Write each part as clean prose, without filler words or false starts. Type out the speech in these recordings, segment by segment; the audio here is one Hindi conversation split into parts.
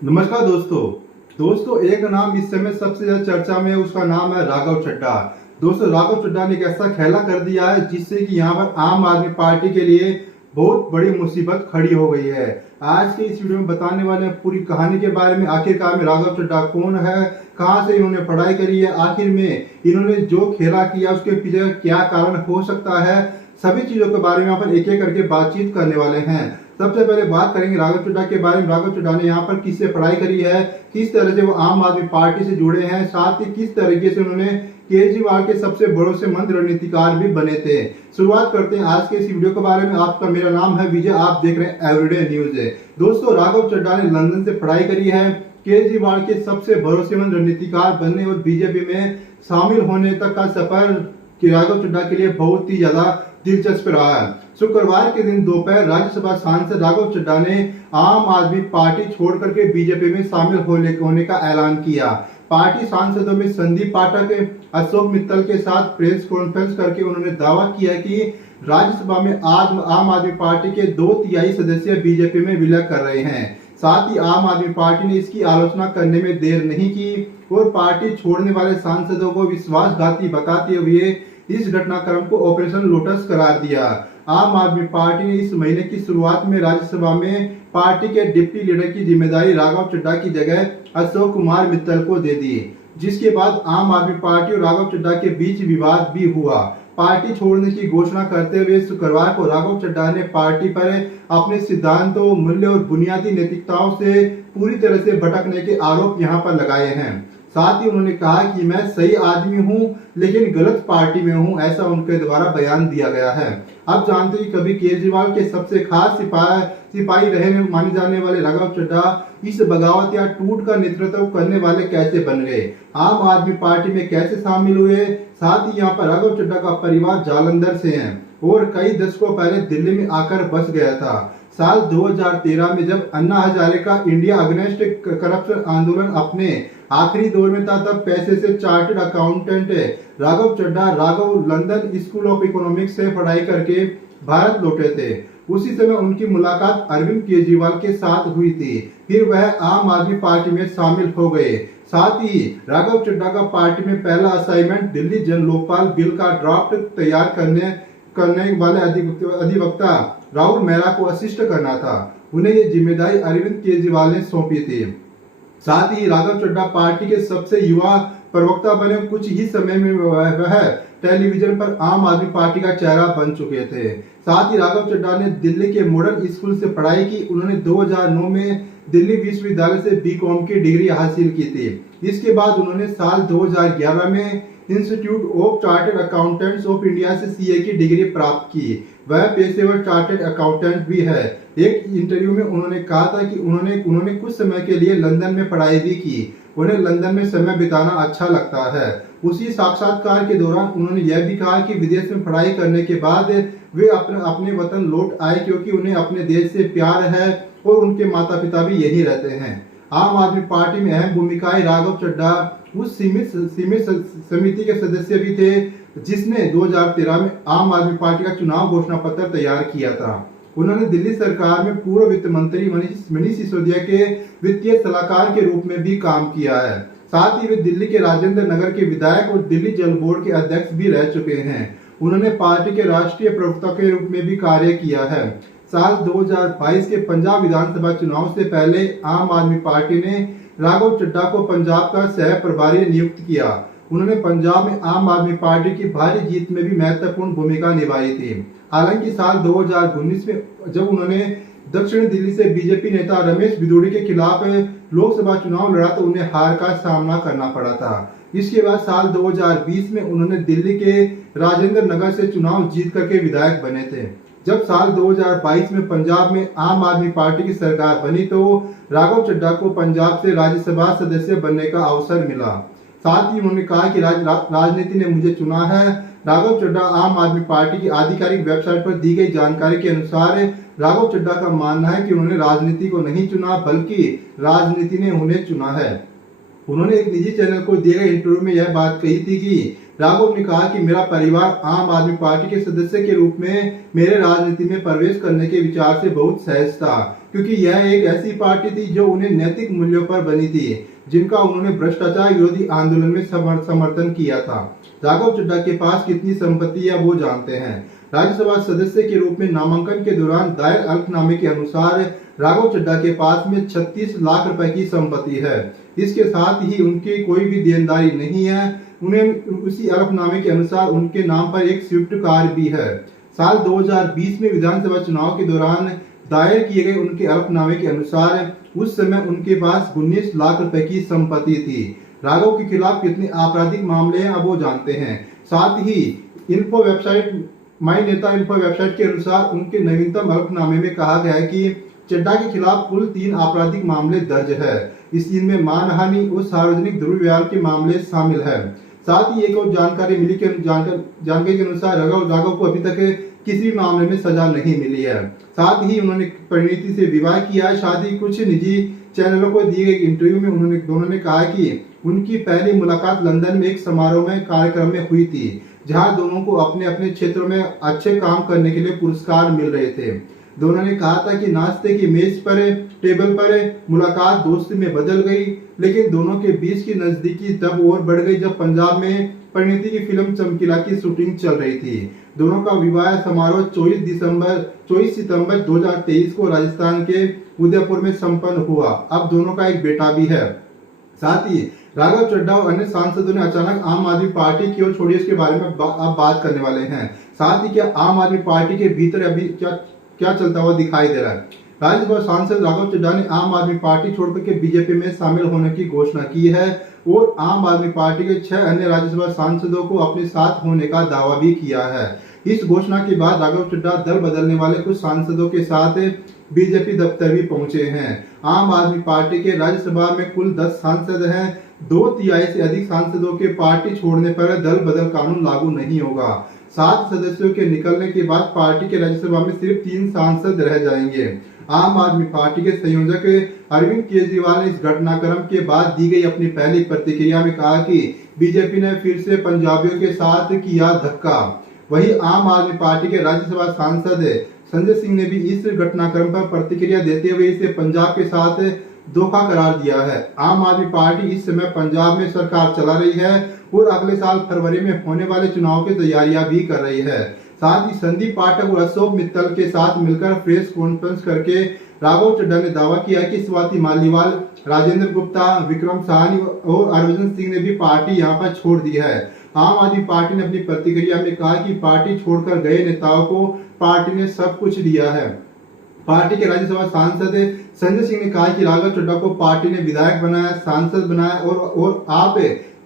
नमस्कार दोस्तों एक नाम इस समय सबसे ज्यादा चर्चा में है, उसका नाम है राघव चड्ढा। दोस्तों राघव चड्ढा ने एक ऐसा खेला कर दिया है जिससे कि यहाँ पर आम आदमी पार्टी के लिए बहुत बड़ी मुसीबत खड़ी हो गई है। आज के इस वीडियो में बताने वाले हैं पूरी कहानी के बारे में। आखिरकार में राघव चड्ढा कौन है, कहां से इन्होंने पढ़ाई करी है, आखिर में इन्होंने जो खेला किया उसके पीछे क्या कारण हो सकता है, सभी चीजों के बारे में यहाँ पर एक एक करके बातचीत करने वाले हैं। सबसे पहले बात करेंगे राघव चड्ढा के बारे में। राघव चड्ढा ने यहाँ पर किससे पढ़ाई करी है, किस तरह से वो आम आदमी पार्टी से जुड़े हैं, साथ ही किस तरीके से उन्होंने केजरीवाल के सबसे भरोसेमंद रणनीतिकार भी बने थे। शुरुआत करते हैं आज के इस वीडियो के बारे में। आपका मेरा नाम है विजय, आप देख रहे हैं एवरीडे न्यूज। दोस्तों राघव चड्ढा ने लंदन से पढ़ाई करी है। केजरीवाल के सबसे भरोसेमंद रणनीतिकार बनने और बीजेपी में शामिल होने तक का सफर राघव चड्ढा के लिए बहुत ही ज्यादा दिलचस्प रहा है। शुक्रवार के दिन दोपहर राज्यसभा सांसद राघव चड्ढा ने आम आदमी पार्टी छोड़ करके बीजेपी में शामिल होने का ऐलान किया। पार्टी सांसदों में संदीप पाठक, अशोक मित्तल के साथ प्रेस कॉन्फ्रेंस करके उन्होंने दावा किया कि राज्यसभा में आम आदमी पार्टी के 2/3 सदस्य बीजेपी में विलय कर रहे हैं। साथ ही आम आदमी पार्टी ने इसकी आलोचना करने में देर नहीं की और पार्टी छोड़ने वाले सांसदों को विश्वासघाती बताते हुए इस घटनाक्रम को ऑपरेशन लोटस करार दिया। आम आदमी पार्टी ने इस महीने की शुरुआत में राज्यसभा में पार्टी के डिप्टी लीडर की जिम्मेदारी राघव चड्ढा की जगह अशोक कुमार मित्तल को दे दी, जिसके बाद आम आदमी पार्टी और राघव चड्ढा के बीच विवाद भी हुआ। पार्टी छोड़ने की घोषणा करते हुए शुक्रवार को राघव चड्ढा ने पार्टी पर अपने सिद्धांतों, मूल्य और बुनियादी नैतिकताओं से पूरी तरह से भटकने के आरोप यहाँ पर लगाए हैं। साथ ही उन्होंने कहा कि मैं सही आदमी हूं लेकिन गलत पार्टी में हूं, ऐसा उनके द्वारा बयान दिया गया है। अब जानते हैं कभी केजरीवाल के सबसे खास सिपाही रहे माने जाने वाले राघव चड्ढा इस बगावत या टूट का नेतृत्व करने वाले कैसे बन गए, आम आदमी पार्टी में कैसे शामिल हुए। साथ ही यहाँ पर राघव चड्ढा का परिवार जालंधर से है और कई दशकों पहले दिल्ली में आकर बस गया था। साल 2013 में जब अन्ना हजारे का इंडिया अगेंस्ट करप्शन आंदोलन अपने आखिरी दौर में था, तब पैसे से chartered accountant Raghav Chadha London School of Economics से पढ़ाई करके भारत लौटे थे। उसी समय उनकी मुलाकात अरविंद केजरीवाल के साथ हुई थी। फिर वह आम आदमी पार्टी में शामिल हो गए। साथ ही राघव चड्ढा का पार्टी में पहला असाइनमेंट दिल्ली जन लोकपाल बिल का ड्राफ्ट तैयार करने वाले अधिवक्ता राहुल मेहरा को असिस्ट करना था। उन्हें ये जिम्मेदारी अरविंद केजरीवाल ने सौंपी थी। साथ ही राघव चड्ढा पार्टी के सबसे युवा प्रवक्ता बने। कुछ ही समय में वह टेलीविजन पर आम आदमी पार्टी का चेहरा बन चुके थे। साथ ही राघव चड्ढा ने दिल्ली के मॉडर्न स्कूल से पढ़ाई की। उन्होंने 2009 में दिल्ली विश्वविद्यालय से बीकॉम की डिग्री हासिल की थी। इसके बाद उन्होंने साल 2011 में institute of chartered accountants of India से सीए की डिग्री प्राप्त की। वह पेशेवर चार्टर्ड अकाउंटेंट भी है। एक इंटरव्यू में उन्होंने कहा था कि उन्होंने कुछ समय के लिए लंदन में पढ़ाई भी की। उन्हें लंदन में समय बिताना अच्छा लगता है। उसी साक्षात्कार के दौरान उन्होंने यह भी कहा कि विदेश में पढ़ाई करने के बाद वे अपने वतन लौट आए क्योंकि उन्हें अपने देश से प्यार है और उनके माता पिता भी यही रहते हैं। आम आदमी पार्टी में अहम भूमिकाएं राघव चड्ढा उस सीमित समिति के सदस्य भी थे जिसने 2013 में आम आदमी पार्टी का चुनाव घोषणा पत्र तैयार किया था। उन्होंने दिल्ली सरकार में पूर्व वित्त मंत्री मनीष सिसोदिया के वित्तीय सलाहकार के रूप में भी काम किया है। साथ ही वे दिल्ली के राजेंद्र नगर के विधायक और दिल्ली जल बोर्ड के अध्यक्ष भी रह चुके हैं। उन्होंने पार्टी के राष्ट्रीय प्रवक्ता के रूप में भी कार्य किया है। साल 2022 के पंजाब विधानसभा चुनाव से पहले आम आदमी पार्टी ने राघव चड्ढा को पंजाब का सह प्रभारी नियुक्त किया। उन्होंने पंजाब में आम आदमी पार्टी की भारी जीत में भी महत्वपूर्ण भूमिका निभाई थी। हालांकि साल 2019 में जब उन्होंने दक्षिण दिल्ली से बीजेपी नेता रमेश बिधूड़ी के खिलाफ लोकसभा चुनाव लड़ा तो उन्हें हार का सामना करना पड़ा था। इसके बाद साल 2020 में उन्होंने दिल्ली के राजेंद्र नगर से चुनाव जीत करके विधायक बने थे। जब साल 2022 में पंजाब में आम आदमी पार्टी की सरकार बनी तो राघव चड्ढा को पंजाब से राज्यसभा सदस्य बनने का अवसर मिला। साथ ही उन्होंने कहा कि राजनीति ने मुझे चुना है। राघव चड्ढा आम आदमी पार्टी की आधिकारिक वेबसाइट पर दी गई जानकारी के अनुसार राघव चड्ढा का मानना है कि उन्होंने राजनीति को नहीं चुना बल्कि राजनीति ने उन्हें चुना है। उन्होंने एक निजी चैनल को दिए गए इंटरव्यू में यह बात कही थी कि राघव ने कहा कि मेरा परिवार आम आदमी पार्टी के सदस्य के रूप में मेरे राजनीति में प्रवेश करने के विचार से बहुत सहज था। क्योंकि यह एक ऐसी पार्टी थी जो उन्हें नैतिक मूल्यों पर बनी थी, जिनका उन्होंने भ्रष्टाचार विरोधी आंदोलन में समर्थन किया था। राघव चड्ढा के पास कितनी संपत्ति है वो जानते हैं। राज्यसभा सदस्य के रूप में नामांकन के दौरान दायर अल्पनामे के अनुसार राघव चड्ढा के पास में 36 लाख रुपए की संपत्ति है। इसके साथ ही उनकी कोई भी देनदारी नहीं है। उन्हें उसी अल्पनामे के अनुसार उनके नाम पर एक स्विफ्ट कार भी है। साल 2020 में विधानसभा चुनाव के दौरान दायर किए गए उनके अल्पनामे के अनुसार उस समय उनके पास 19 लाख रुपए की संपत्ति थी। राघव के खिलाफ कितने आपराधिक मामले हैं अब वो जानते हैं। साथ ही इन्फो वेबसाइट माई नेता इन्फो वेबसाइट के अनुसार उनके नवीनतम अल्पनामे में कहा गया है कि चड्ढा के खिलाफ कुल 3 आपराधिक मामले दर्ज है। इनमें मानहानि और सार्वजनिक दुर्व्यवहार के मामले शामिल है। साथ ही एक और जानकारी मिली के जानकारी के अनुसार राघव को अभी तक किसी भी मामले में सजा नहीं मिली है। साथ ही उन्होंने परिणीति से विवाह किया है। शादी कुछ निजी चैनलों को दिए गए इंटरव्यू में दोनों ने कहा कि उनकी पहली मुलाकात लंदन में एक समारोह में कार्यक्रम में हुई थी, जहां दोनों को अपने अपने क्षेत्रों में अच्छे काम करने के लिए पुरस्कार मिल रहे थे। दोनों ने कहा था कि नाश्ते की मेज पर टेबल पर मुलाकात दोस्ती में बदल गई, लेकिन दोनों के बीच की नजदीकी तब और बढ़ गई जब पंजाब में परिणीति की फिल्म चमकीला की शूटिंग चल रही थी। दोनों का विवाह समारोह 24 सितंबर 2023 को राजस्थान के उदयपुर में संपन्न हुआ। अब दोनों का एक बेटा भी है। साथ ही राघव चड्ढा और अन्य सांसदों ने अचानक आम आदमी पार्टी की ओर छोड़ी, इसके बारे में अब बात करने वाले हैं। साथ ही क्या आम आदमी पार्टी के भीतर अभी क्या चलता हुआ दिखाई दे रहा है। राज्यसभा सांसद राघव चड्ढा ने आम आदमी पार्टी छोड़कर के बीजेपी में शामिल होने की घोषणा की है और आम आदमी पार्टी के 6 अन्य राज्यसभा सांसदों को अपने साथ होने का दावा भी किया है। इस घोषणा के बाद राघव चड्ढा दल बदलने वाले कुछ सांसदों के साथ बीजेपी दफ्तर भी पहुंचे हैं। आम आदमी पार्टी के राज्यसभा में कुल 10 सांसद हैं। 2/3 से अधिक सांसदों के पार्टी छोड़ने पर दल बदल कानून लागू नहीं होगा। 7 सदस्यों के निकलने के बाद पार्टी के राज्यसभा में सिर्फ 3 सांसद रह जाएंगे। आम आदमी पार्टी के संयोजक अरविंद केजरीवाल ने इस घटनाक्रम के बाद दी गई अपनी पहली प्रतिक्रिया में कहा कि बीजेपी ने फिर से पंजाबियों के साथ किया धक्का। वहीं आम आदमी पार्टी के राज्यसभा सांसद संजय सिंह ने भी इस घटनाक्रम पर प्रतिक्रिया देते हुए इसे पंजाब के साथ धोखा करार दिया है। आम आदमी पार्टी इस समय पंजाब में सरकार चला रही है और अगले साल फरवरी में होने वाले चुनाव की तैयारियां भी कर रही है। साथ ही संदीप पाठक और अशोक मित्तल के साथ मिलकर प्रेस कॉन्फ्रेंस करके राघव चड्ढा ने दावा किया कि स्वाति मालीवाल, राजेंद्र गुप्ता, विक्रम साहनी और अरविंद सिंह ने भी पार्टी यहां पर छोड़ दी है। आम आदमी पार्टी ने अपनी प्रतिक्रिया में कहा कि पार्टी छोड़कर गए नेताओं को पार्टी ने सब कुछ दिया है। पार्टी के राज्यसभा सांसद संजय सिंह ने कहा कि राघव चड्ढा को पार्टी ने विधायक बनाया, सांसद बनाया और आप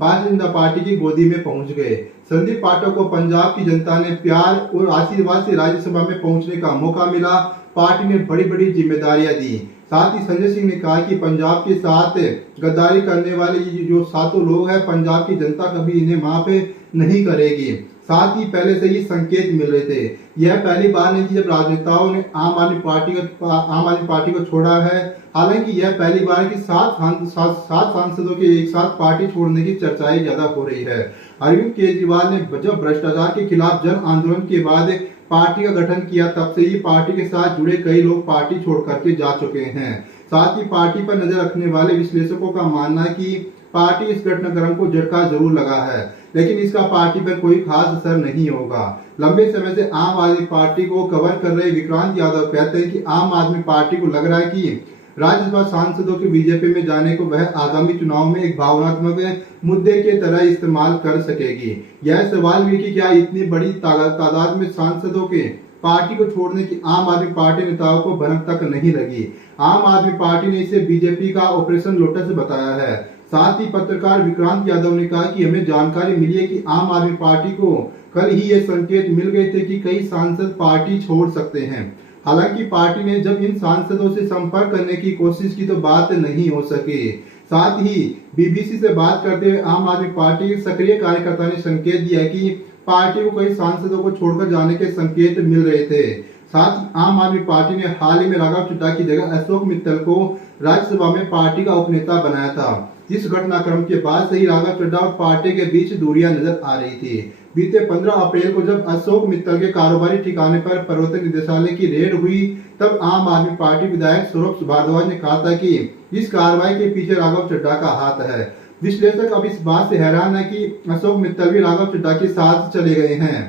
भारतीय जनता पार्टी की गोदी में पहुंच गए। संदीप पाठक को पंजाब की जनता ने प्यार और आशीर्वाद से राज्यसभा में पहुंचने का मौका मिला। पार्टी ने बड़ी बड़ी जिम्मेदारियां दी। साथ ही संजय सिंह ने कहा कि पंजाब के साथ गद्दारी करने वाले जो 7 लोग हैं, पंजाब की जनता कभी इन्हें माफ नहीं करेगी। साथ ही पहले से ही संकेत मिल रहे थे। यह पहली बार नहीं कि जब राजनेताओं ने आम आदमी पार्टी को छोड़ा है। हालांकि यह पहली बार कि 7 सांसदों के एक साथ पार्टी छोड़ने की चर्चाएं ज्यादा हो रही है। अरविंद केजरीवाल ने जब भ्रष्टाचार के खिलाफ जन आंदोलन के बाद पार्टी का गठन किया, तब से ही पार्टी के साथ जुड़े कई लोग पार्टी छोड़ करके जा चुके हैं। साथ ही पार्टी पर नजर रखने वाले विश्लेषकों का मानना है कि पार्टी इस घटनाक्रम को झटका जरूर लगा है, लेकिन इसका पार्टी पर कोई खास असर नहीं होगा। लंबे समय से आम आदमी पार्टी को कवर कर रहे विक्रांत यादव कहते हैं कि आम आदमी पार्टी को लग रहा है कि राज्यसभा सांसदों के बीजेपी में जाने को वह आगामी चुनाव में एक भावनात्मक मुद्दे के तरह इस्तेमाल कर सकेगी। यह सवाल भी कि क्या इतनी बड़ी तादाद में सांसदों के पार्टी को छोड़ने की आम आदमी पार्टी नेताओं को भनक तक नहीं लगी। आम आदमी पार्टी ने इसे बीजेपी का ऑपरेशन लोटस बताया है। साथ ही पत्रकार विक्रांत यादव ने कहा कि हमें जानकारी मिली है कि आम आदमी पार्टी को कल ही ये संकेत मिल गए थे कि कई सांसद पार्टी छोड़ सकते हैं। हालांकि पार्टी ने जब इन सांसदों से संपर्क करने की कोशिश की तो बात नहीं हो सकी। साथ ही बीबीसी से बात करते हुए आम आदमी पार्टी के सक्रिय कार्यकर्ता ने संकेत दिया कि पार्टी को कई सांसदों को छोड़कर जाने के संकेत मिल रहे थे। साथ ही आम आदमी पार्टी ने हाल ही में राघव चड्ढा की जगह अशोक मित्तल को राज्यसभा में पार्टी का उपनेता बनाया था। जिस घटनाक्रम के बाद से ही राघव चड्ढा और पार्टी के बीच दूरियां नजर आ रही थी। बीते 15 अप्रैल को जब अशोक मित्तल के कारोबारी ठिकाने पर प्रवर्तन निदेशालय की रेड हुई, तब आम आदमी पार्टी विधायक सौरभ भारद्वाज ने कहा था कि इस कार्रवाई के पीछे राघव चड्ढा का हाथ है। विश्लेषक अब इस बात से हैरान है कि अशोक मित्तल भी राघव चड्ढा के साथ चले गए हैं।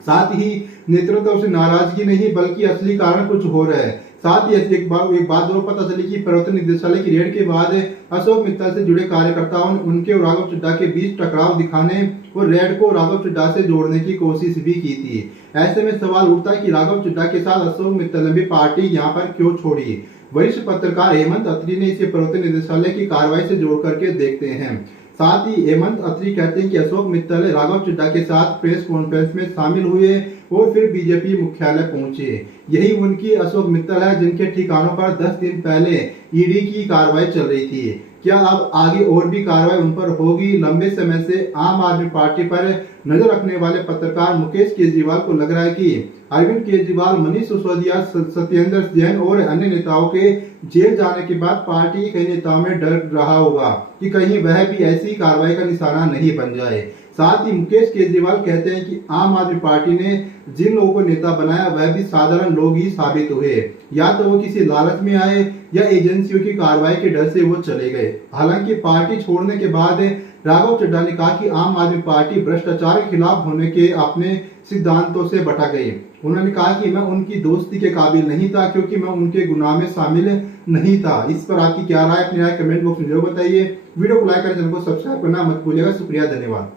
साथ ही नेतृत्व से नाराजगी नहीं बल्कि असली कारण कुछ और है। साथ ही एक बात और पता चली कि प्रवर्तन निदेशालय की रेड के बाद अशोक मित्तल से जुड़े कार्यकर्ताओं ने उनके और राघव चड्ढा के बीच टकराव दिखाने और रेड को राघव चड्ढा से जोड़ने की कोशिश भी की थी। ऐसे में सवाल उठता है कि राघव चड्ढा के साथ अशोक मित्तल ने भी पार्टी यहाँ पर क्यों छोड़ी। वरिष्ठ पत्रकार हेमंत अत्री ने इसे प्रवर्तन निदेशालय की कार्रवाई से जोड़ करके देखते हैं। साथ ही हेमंत अत्री कहते हैं कि अशोक मित्तल राघव चड्ढा के साथ प्रेस कॉन्फ्रेंस में शामिल हुए और फिर बीजेपी मुख्यालय पहुंचे। यही उनकी अशोक मित्तल है जिनके ठिकानों पर 10 दिन पहले ईडी की कार्रवाई चल रही थी। क्या अब आगे और भी कार्रवाई उन पर होगी? लंबे समय से आम आदमी पार्टी पर नजर रखने वाले पत्रकार मुकेश केजरीवाल को लग रहा है कि अरविंद केजरीवाल, मनीष सिसोदिया, सत्येंद्र जैन और अन्य नेताओं के जेल जाने के बाद पार्टी के कई नेताओं में डर रहा होगा कि कहीं वह भी ऐसी कार्रवाई का निशाना नहीं बन जाए। साथ ही मुकेश केजरीवाल कहते हैं कि आम आदमी पार्टी ने जिन लोगों को नेता बनाया वह भी साधारण लोग ही साबित हुए, या तो वो किसी लालच में आए या एजेंसियों की कार्रवाई के डर से वो चले गए। हालांकि पार्टी छोड़ने के बाद राघव चड्ढा ने कहा कि आम आदमी पार्टी भ्रष्टाचार के खिलाफ होने के अपने सिद्धांतों से भटक गई। उन्होंने कहा कि मैं उनकी दोस्ती के काबिल नहीं था क्योंकि मैं उनके गुनाह में शामिल नहीं था। इस पर आपकी क्या राय? अपनी राय कमेंट बॉक्स में जरूर बताइए। वीडियो को लाइक करें, चैनल को सब्सक्राइब करना मत भूलिएगा। शुक्रिया, धन्यवाद।